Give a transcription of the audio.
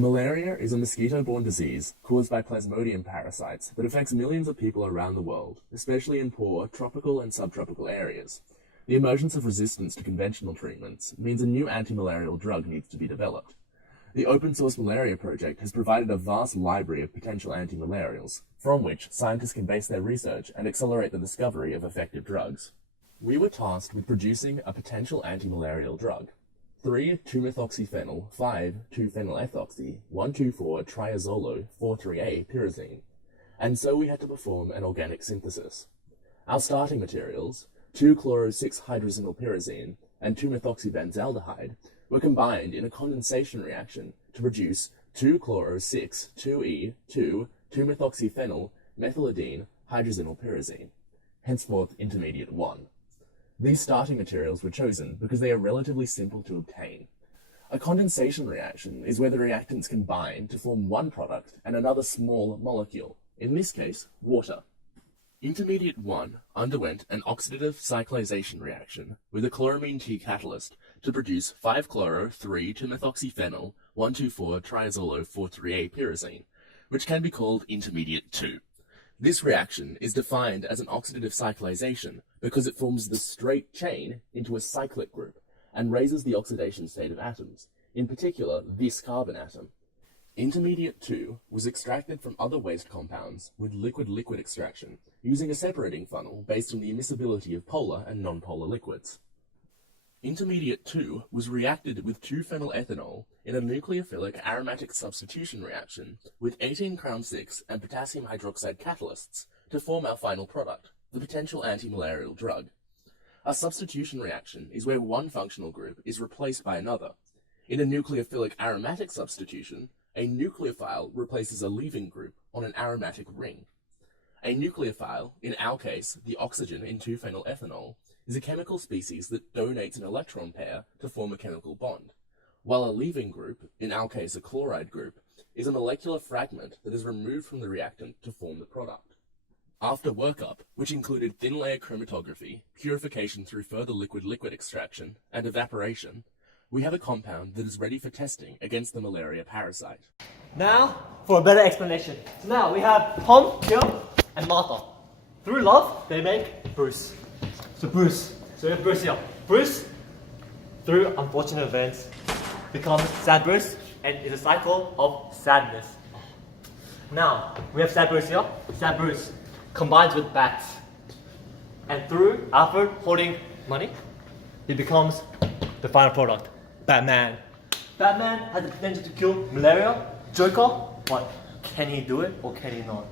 Malaria is a mosquito-borne disease caused by Plasmodium parasites that affects millions of people around the world, especially in poor tropical and subtropical areas. The emergence of resistance to conventional treatments means a new anti-malarial drug needs to be developed. The open-source malaria project has provided a vast library of potential anti-malarials, from which scientists can base their research and accelerate the discovery of effective drugs. We were tasked with producing a potential anti-malarial drug. 3-2-methoxyphenyl, 5-2-phenylethoxy, 1,2,4-triazolo, 4,3-A pyrazine. And so we had to perform an organic synthesis. Our starting materials, 2-chloro-6-hydroxynylpyrazine and 2-methoxybenzaldehyde, were combined in a condensation reaction to produce 2-chloro-6-2-E-2-2-methoxyphenyl methylidene hydroxynylpyrazine, henceforth intermediate 1. These starting materials were chosen because they are relatively simple to obtain. A condensation reaction is where the reactants combine to form one product and another small molecule, in this case, water. Intermediate 1 underwent an oxidative cyclization reaction with a chloramine T catalyst to produce 5-chloro-3-2-methoxyphenyl 1,2,4-triazolo 4,3-A pyrazine, which can be called intermediate 2. This reaction is defined as an oxidative cyclization because it forms the straight chain into a cyclic group and raises the oxidation state of atoms, in particular this carbon atom. Intermediate 2 was extracted from other waste compounds with liquid-liquid extraction using a separating funnel based on the immiscibility of polar and non-polar liquids. Intermediate 2 was reacted with 2-phenylethanol in a nucleophilic aromatic substitution reaction with 18-crown-6 and potassium hydroxide catalysts to form our final product, the potential anti-malarial drug. A substitution reaction is where one functional group is replaced by another. In a nucleophilic aromatic substitution, a nucleophile replaces a leaving group on an aromatic ring. A nucleophile, in our case the oxygen in 2-phenylethanol, is a chemical species that donates an electron pair to form a chemical bond, while a leaving group, in our case a chloride group, is a molecular fragment that is removed from the reactant to form the product. After workup, which included thin layer chromatography, purification through further liquid-liquid extraction, and evaporation, we have a compound that is ready for testing against the malaria parasite. Now, for a better explanation. So now we have Tom here and Martha. Through love, they make Bruce. So Bruce. So we have Bruce here. Bruce, through unfortunate events, becomes sad Bruce, and it's a cycle of sadness. Now, we have sad Bruce here. Sad Bruce combines with bats. And through Alfred holding money, he becomes the final product, Batman. Batman has the potential to kill malaria. Joker, what? Can he do it or can he not?